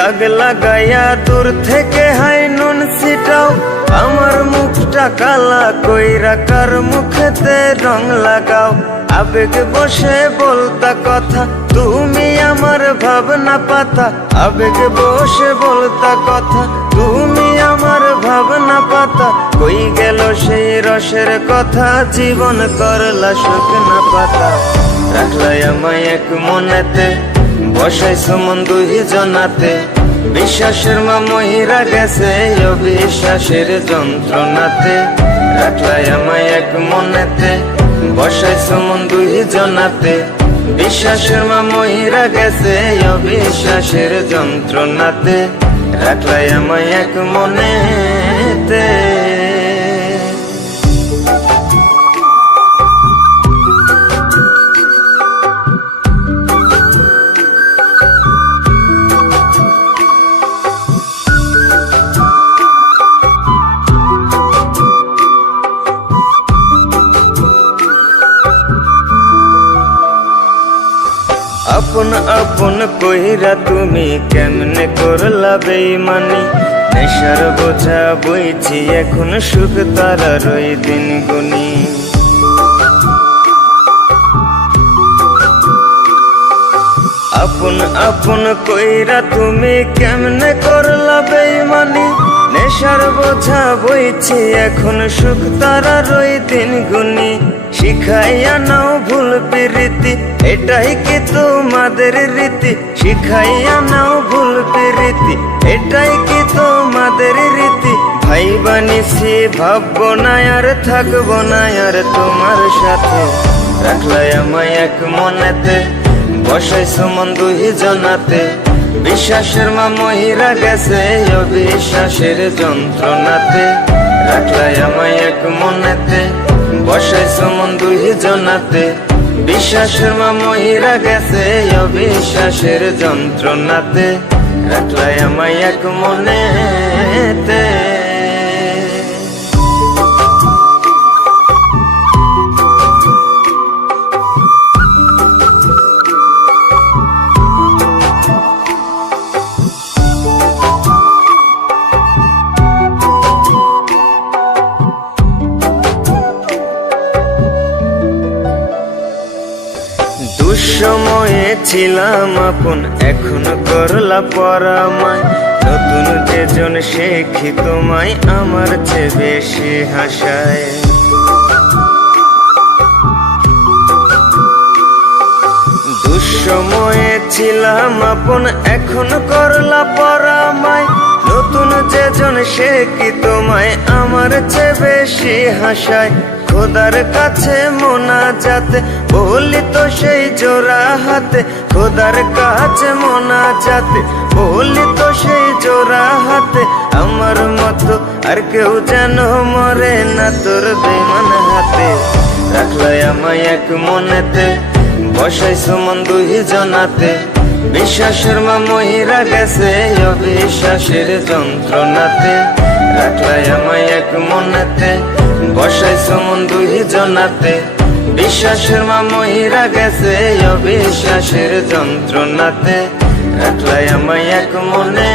দাগ লাগাইয়া দূর থেকে হাই নুন ছিটাও, আমার মুখটা কালা কইরা কার মুখেতে রং লাগাও। আবেগ বসে বলতা কথা, তুমি আমার ভাবনা পাতা। আবেগ বসে বলতা কথা, তুমি আমার ভাবনা পাতা। কই গেল সেই রসের কথা, জীবন করলা শুকনা পাতা। রাখলাই আমায় এক মনেতে, বসাইছো মন দুই জনাতে। বিশ্বাসের মা মহিরা গেছে অবিশ্বাসের যন্ত্রণাতে। রাখলাই আমায় এক মনেতে, বসাইছো মন দুই জনাতে। বিশ্বাসের মা মহিরা গেছে অবিশ্বাসের যন্ত্রণাতে। রাখলাই আমায় এক মনেতে। আপন আপন কইরা তুমি কেমনে করলা বেইমানি। নেশার বোঝা বইছি এখন সুখ তারার ওই দিন গুনি। আপন আপন কইরা তুমি কেমনে করলা বেইমানি। নেশার বোঝা বইছি এখন সুখ তারার ওই দিন গুনি। শিখাইয়া নাও ভুল প্রীতি, এটাই কি তোমাদের রীতি। শিখাইয়া নাও ভুল প্রীতি, এটাই কি তোমাদের রীতি। ভাই বানিছি ভাববো না আর থাকবো না আর তোমার সাথে। রাখলাই আমায় এক মনেতে, বসাইছো মন দুই জনাতে। বিশ্বাসের মা মহিরা গেছে অবিশ্বাসের যন্ত্রণাতে। রাখলাই আমায় এক মনেতে, বসাইছো মন দুই জনাতে। বিশ্বাসের মা মহিরা গেছে অবিশ্বাসের যন্ত্রণাতে। রাখলাই আমায় এক মনেতে। দুঃসময়ে ছিলাম আপন, এখন করলা পরামায়। নতুন যেজন শেখি তোমায়, আমার চেয়ে বেশি হাসায়। দুঃসময়ে ছিলাম আপন, এখন করলা পরামায়। নতুন যেজন শেখি তোমায়, আমার চেয়ে বেশি হাসায়। খোদার কাছে মোনাজাতে বলি তো সেই জোড়া হাতে। খোদার কাছে মোনাজাতে বলি তো সেই জোড়া হাতে। আমার মতো আর কেউ যেন মরে না তোর বেমান হাতে। রাখলাই আমায় এক মনেতে, বসাইছো মন দুই জনাতে। বিশ্বাসের মা মহিরা গেছে অবিশ্বাসের যন্ত্রণাতে। রাখলাই আমায় এক মনেতে, বসাইছো মন দুই জনাতে। বিশ্বাসের মা মহিরা গেছে অবিশ্বাসের যন্ত্রণাতে। রাখলাই আমায় এক মনে।